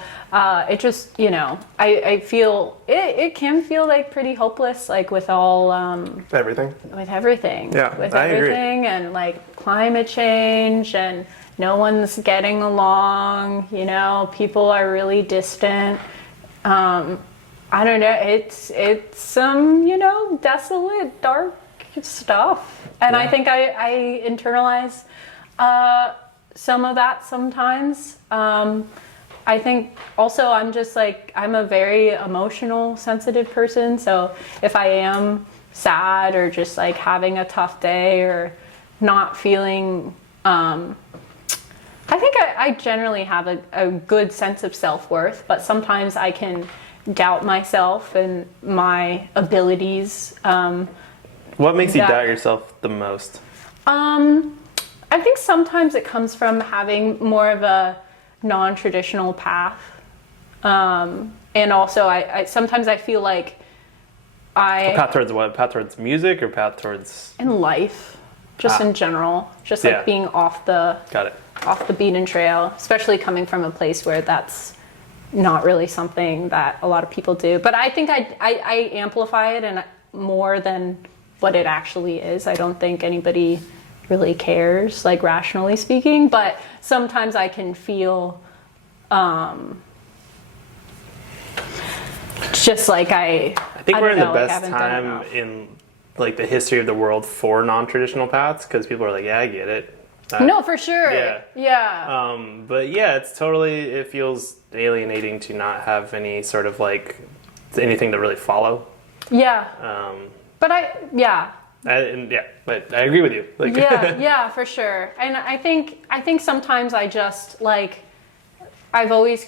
it just, you know, I feel it can feel like pretty hopeless, like with all everything. With everything. Yeah, with I everything, and like climate change, and no one's getting along, you know, people are really distant. I don't know, it's some, you know, desolate, dark stuff. And I think I internalize some of that sometimes. I think also I'm just like, I'm a very emotional, sensitive person. So if I am sad or just like having a tough day or not feeling, I think I generally have a good sense of self-worth, but sometimes I can doubt myself and my abilities. What makes you doubt yourself the most? I think sometimes it comes from having more of a non-traditional path. And also I sometimes I feel like a path towards what? Path towards music or path towards... In life, just in general. Just like being off the... Got it. Off the beaten trail, especially coming from a place where that's not really something that a lot of people do. But I think I amplify it, and more than what it actually is. I don't think anybody really cares, like rationally speaking, but sometimes I can feel just like I think we're in the best haven't done time enough. in like the history of the world for non-traditional paths because people are like, yeah, I get it. No, for sure. Yeah. Yeah. But yeah, it feels alienating to not have any sort of like anything to really follow. Yeah. But but I agree with you. Like, yeah, for sure. And I think sometimes I just like, I've always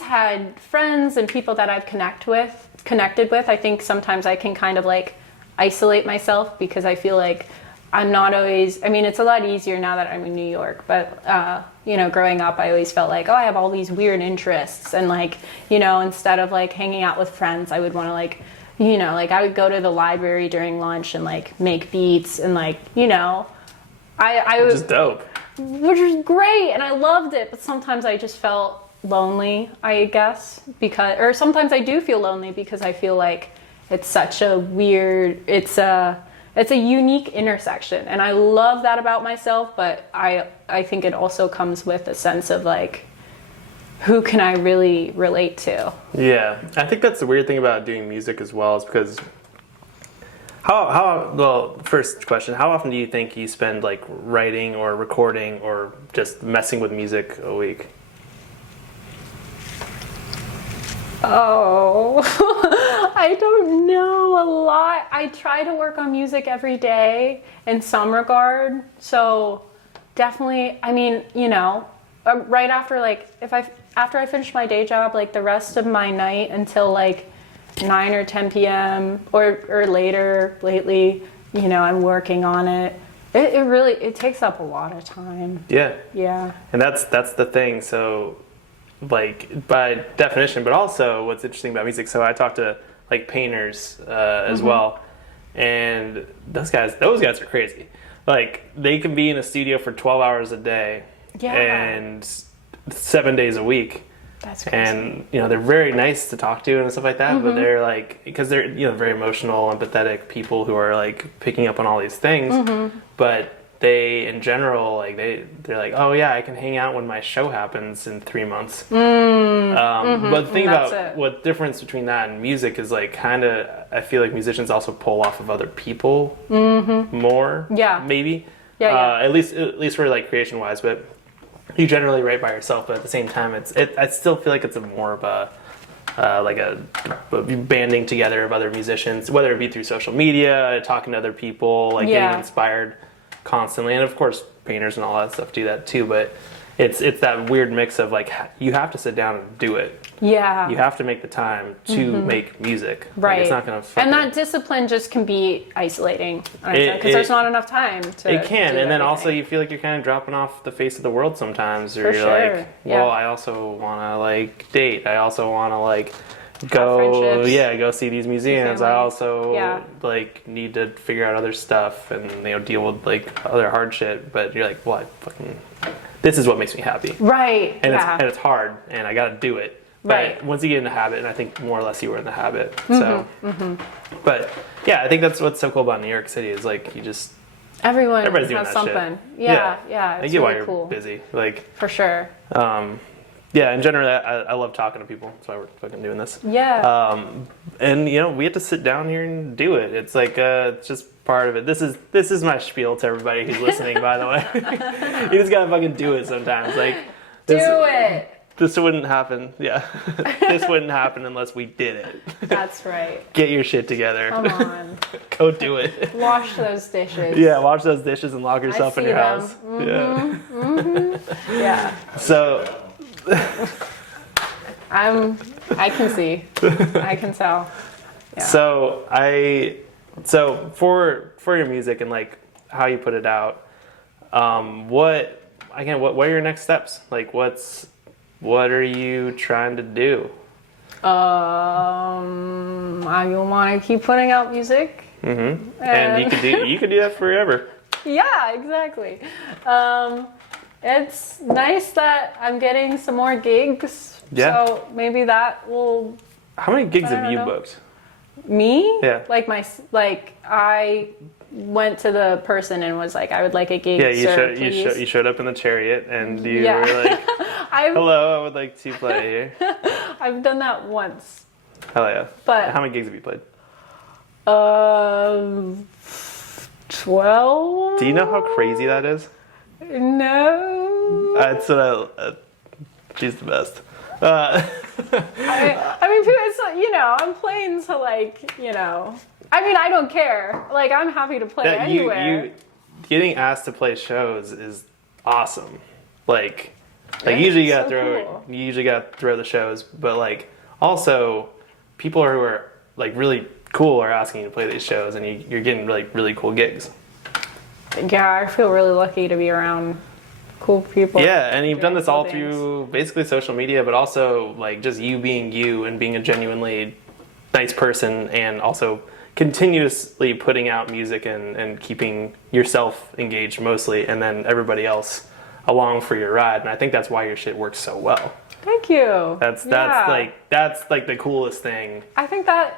had friends and people that I've connected with. I think sometimes I can kind of like isolate myself because I feel like I'm not always, I mean, it's a lot easier now that I'm in New York, but, growing up, I always felt like, I have all these weird interests. And like, instead of like hanging out with friends, I would want to like, I would go to the library during lunch and like make beats and like, I was just dope. Which was great. And I loved it. But sometimes I just felt lonely, I guess, or sometimes I do feel lonely because I feel like it's such a weird, it's a unique intersection, and I love that about myself, but I think it also comes with a sense of like, who can I really relate to? Yeah, I think that's the weird thing about doing music as well, is because first question, how often do you think you spend like writing or recording or just messing with music a week? Oh, I don't know, a lot. I try to work on music every day in some regard. So definitely, I mean, right after like, after I finish my day job, like the rest of my night until like 9 or 10 p.m. or later lately, I'm working on it. It takes up a lot of time. Yeah. Yeah. And that's the thing. So like by definition, but also what's interesting about music. So I talk to like painters as well, and those guys are crazy. Like they can be in a studio for 12 hours a day and 7 days a week. That's crazy. And they're very nice to talk to and stuff like that, but they're like, because they're very emotional, empathetic people who are like picking up on all these things, but they in general like they're like, oh yeah, I can hang out when my show happens in 3 months. But the thing about what difference between that and music is like kind of, I feel like musicians also pull off of other people more. Yeah, maybe. Yeah. At least for like creation wise, but you generally write by yourself. But at the same time, I still feel like it's a more of a like a banding together of other musicians, whether it be through social media, talking to other people, like getting inspired constantly. And of course painters and all that stuff do that too, but it's that weird mix of like, you have to sit down and do it. Yeah, you have to make the time to make music. Right. Like, it's not gonna that discipline just can be isolating because there's not enough time to it can, and then also you feel like you're kind of dropping off the face of the world sometimes, or you're like, well, I also want to like date, I also want to like go see these museums. I also like need to figure out other stuff and deal with like other hard shit. But you're like, well, this is what makes me happy, right? And it's hard, and I got to do it. But once you get in the habit, and I think more or less you were in the habit. So, but yeah, I think that's what's so cool about New York City is like everybody's doing that something. Shit. Yeah. I get why you're busy, like for sure. Yeah, in general, I love talking to people. That's why we're fucking doing this. Yeah. And we have to sit down here and do it. It's like it's just part of it. This is my spiel to everybody who's listening. By the way, you just gotta fucking do it sometimes. Like do it. This wouldn't happen. Yeah, this wouldn't happen unless we did it. That's right. Get your shit together. Come on. Go do it. Wash those dishes. Yeah, wash those dishes and lock yourself in your house. Yeah. So. I can see. I can tell. Yeah. So for your music and like how you put it out, what are your next steps? Like what are you trying to do? I want to keep putting out music. Mm-hmm. And you could do that forever. Yeah, exactly. It's nice that I'm getting some more gigs. Yeah. So maybe that will. How many gigs have you booked? Me? Yeah. I went to the person and was like, I would like a gig. Yeah, you showed up in the chariot and you were like, hello, I would like to play here. I've done that once. Hell yeah. But how many gigs have you played? 12. Do you know how crazy that is? No. It's she's the best. I mean, it's, I'm playing to I mean, I don't care. Like, I'm happy to play anywhere. Getting asked to play shows is awesome. Like usually you gotta throw the shows, but like also people who are like really cool are asking you to play these shows, and you're getting really cool gigs. Yeah, I feel really lucky to be around cool people. Yeah, and you've done this all through basically social media, but also like just you being you and being a genuinely nice person, and also continuously putting out music and keeping yourself engaged mostly, and then everybody else along for your ride. And I think that's why your shit works so well. Thank you. That's like the coolest thing. I think that's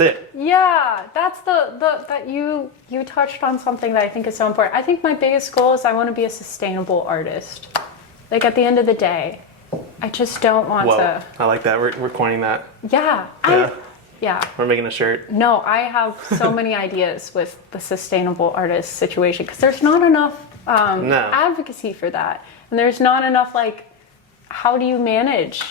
it. Yeah, that's that you touched on something that I think is so important. I think my biggest goal is I want to be a sustainable artist. Like, at the end of the day, I just don't want to. I like that. We're coining that. Yeah. Yeah. We're making a shirt. No, I have so many ideas with the sustainable artist situation, because there's not enough advocacy for that. And there's not enough, like, how do you manage,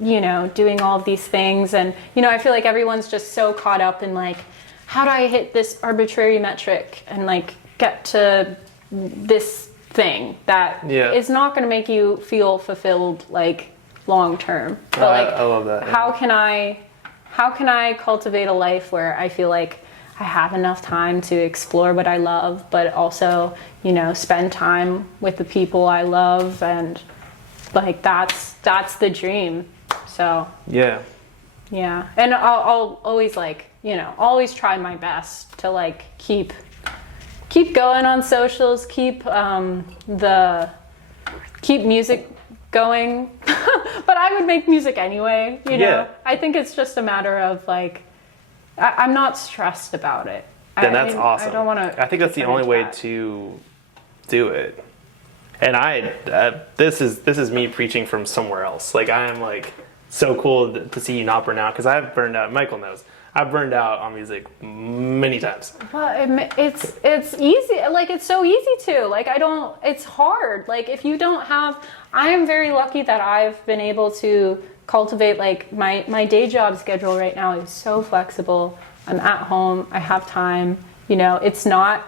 doing all of these things? And, I feel like everyone's just so caught up in, like, how do I hit this arbitrary metric and, like, get to this thing that is not going to make you feel fulfilled, like, long term. But, like, I love that. How can I cultivate a life where I feel like I have enough time to explore what I love, but also, spend time with the people I love, and like that's the dream. So yeah, and I'll always always try my best to like keep going on socials, keep music going. But I would make music anyway, Yeah. I think it's just a matter of like, I'm not stressed about it. Then that's awesome. I don't want to. I think that's the only way to do it. And this is me preaching from somewhere else. Like, I am like so cool to see you not burn out, because I've burned out. Michael knows. I've burned out on music many times. Well, it's easy. Like, it's so easy to. Like, it's hard. Like, if you don't have. I am very lucky that I've been able to cultivate, like, my day job schedule right now is so flexible. I'm at home. I have time. It's not.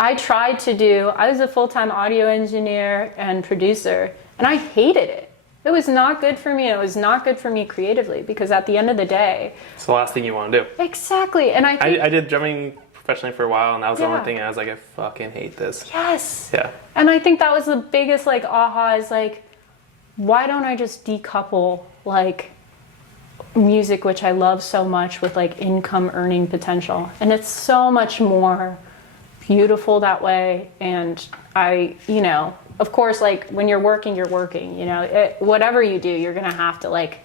I was a full-time audio engineer and producer, and I hated it. It was not good for me, and it was not good for me creatively, because at the end of the day... It's the last thing you want to do. Exactly, and I did drumming professionally for a while, and that was the only thing, and I was like, I fucking hate this. Yes! Yeah. And I think that was the biggest, like, aha, is like, why don't I just decouple, like, music, which I love so much, with, like, income earning potential? And it's so much more beautiful that way, and of course, like, when you're working, whatever you do, you're gonna have to like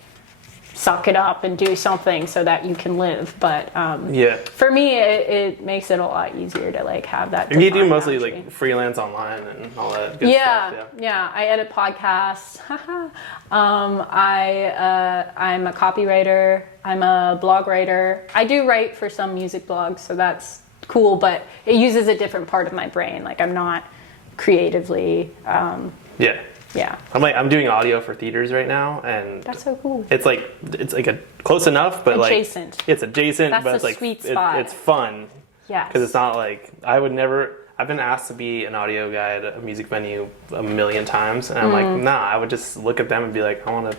suck it up and do something so that you can live. But for me, it makes it a lot easier to like have that. And you do mostly like freelance online and all that good stuff. Yeah. I edit podcasts. I'm a copywriter. I'm a blog writer. I do write for some music blogs, so that's cool, but it uses a different part of my brain. Like, I'm not creatively I'm doing audio for theaters right now, and that's so cool. It's like a close enough, but adjacent. Like it's adjacent. That's but it's like sweet spot. It's fun. Yeah, because it's not like I've been asked to be an audio guy at a music venue a million times, and I'm like, nah. I would just look at them and be like, I want to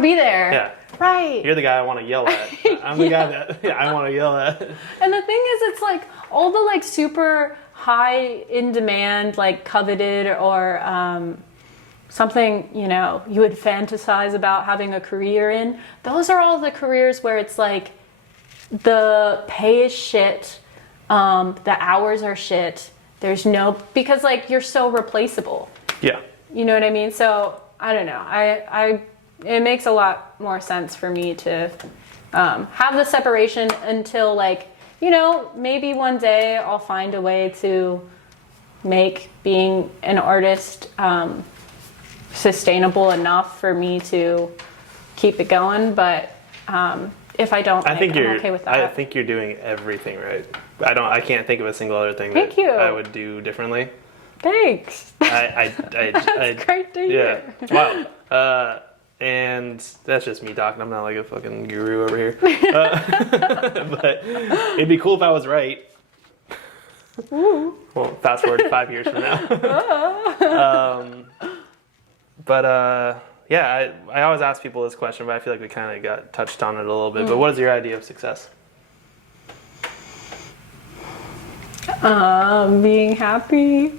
be there. Yeah, right. You're the guy I want to yell at. I'm the guy that I want to yell at. And the thing is, it's like all the like super high in demand, like coveted, or something you would fantasize about having a career in. Those are all the careers where it's like the pay is shit, the hours are shit. Because like you're so replaceable. Yeah. You know what I mean? So I don't know. It makes a lot more sense for me to have the separation until like, maybe one day I'll find a way to make being an artist sustainable enough for me to keep it going. But if I don't, I think I'm you're okay with that. I think you're doing everything right. I can't think of a single other thing Thank that you. I would do differently. Thanks. That's great to hear. Yeah. Wow. And that's just me talking. I'm not like a fucking guru over here. But it'd be cool if I was right. Ooh. Well, fast forward 5 years from now. Yeah, I always ask people this question, but I feel like we kind of got touched on it a little bit. But what is your idea of success? Being happy,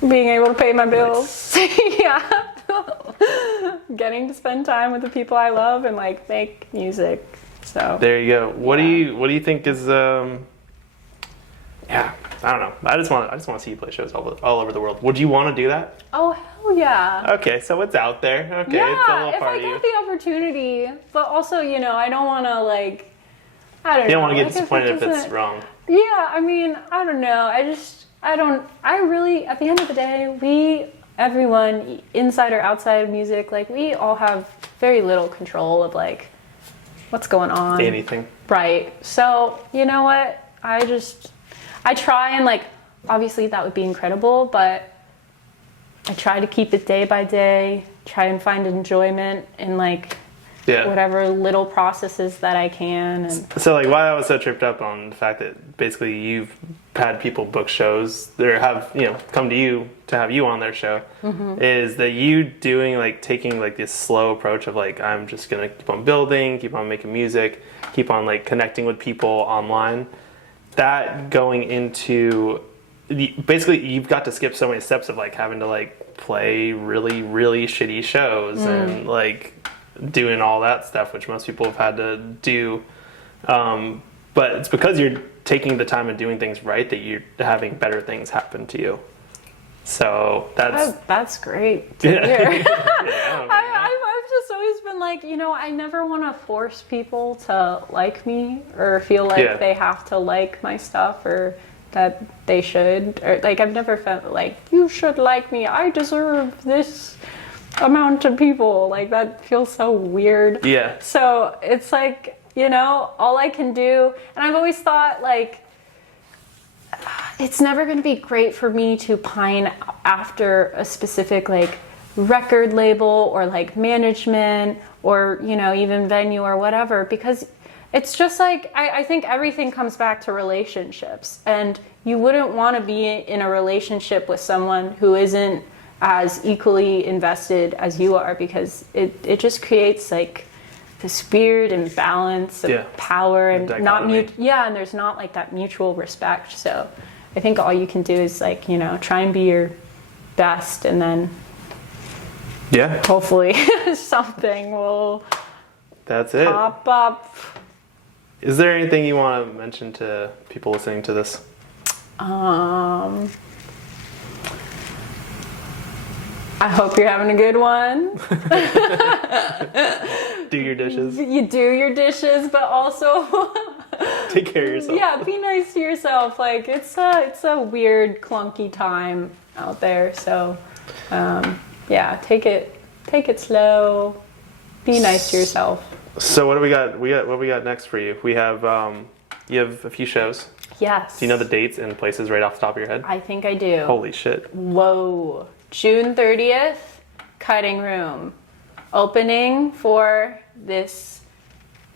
being able to pay my bills. Nice. Yeah. Getting to spend time with the people I love and like make music. So there you go. What do you think is yeah, I don't know. I just want to see you play shows all over the world. Would you want to do that? Oh hell yeah. Okay, so it's out there. Okay, yeah, it's a little if part I of you. got the opportunity, but also I don't want to like I don't know. You don't want to get like, disappointed if it's wrong. Yeah, I mean I don't know. I really at the end of the day everyone inside or outside of music, like we all have very little control of like what's going on. Anything. Right. So, you know what? I try and like obviously that would be incredible, but I try to keep it day by day, try and find enjoyment in like whatever little processes that I can. And so like why I was so tripped up on the fact that basically you've had people book shows or have come to you to have you on their show is that you doing like taking like this slow approach of like I'm just gonna keep on building, keep on making music, keep on like connecting with people online. That going into basically you've got to skip so many steps of like having to like play really really shitty shows and like doing all that stuff, which most people have had to do. But it's because you're taking the time and doing things right that you're having better things happen to you. So that's great to hear. Yeah, I've just always been like, I never want to force people to like me or feel like they have to like my stuff or that they should. Or like I've never felt like you should like me. I deserve this amount of people. Like that feels so weird. Yeah. So it's like, all I can do, and I've always thought like it's never going to be great for me to pine after a specific like record label or like management or even venue or whatever, because it's just like I think everything comes back to relationships, and you wouldn't want to be in a relationship with someone who isn't as equally invested as you are, because it just creates like this weird imbalance of power and and there's not like that mutual respect. So I think all you can do is like try and be your best, and then hopefully something will pop up. Is there anything you want to mention to people listening to this? I hope you're having a good one. Do your dishes. You do your dishes, but also take care of yourself. Yeah, be nice to yourself. Like it's a weird, clunky time out there. So, take it slow. Be nice to yourself. So what do we got? What we got next for you? We have you have a few shows. Yes. Do you know the dates and places right off the top of your head? I think I do. Holy shit. Whoa. June 30th, Cutting Room. Opening for this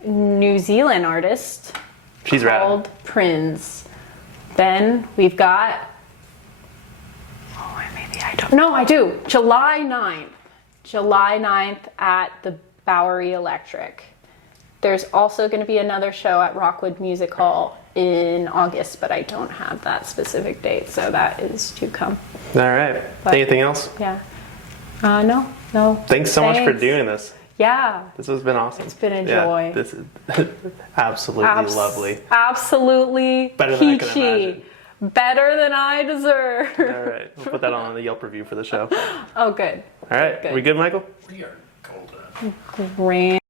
New Zealand artist. She's called Prince. Then we've got... maybe I don't... No, I do. July 9th. July 9th at the Bowery Electric. There's also going to be another show at Rockwood Music Hall in August, but I don't have that specific date, so that is to come. All right. But, anything else? Yeah. No. Thanks so much for doing this. Yeah. This has been awesome. It's been a joy. This is absolutely lovely. Absolutely better peachy. Than I can imagine. Better than I deserve. All right. We'll put that on the Yelp review for the show. Oh, good. All right. Good. We good, Michael? We are golden. Grand.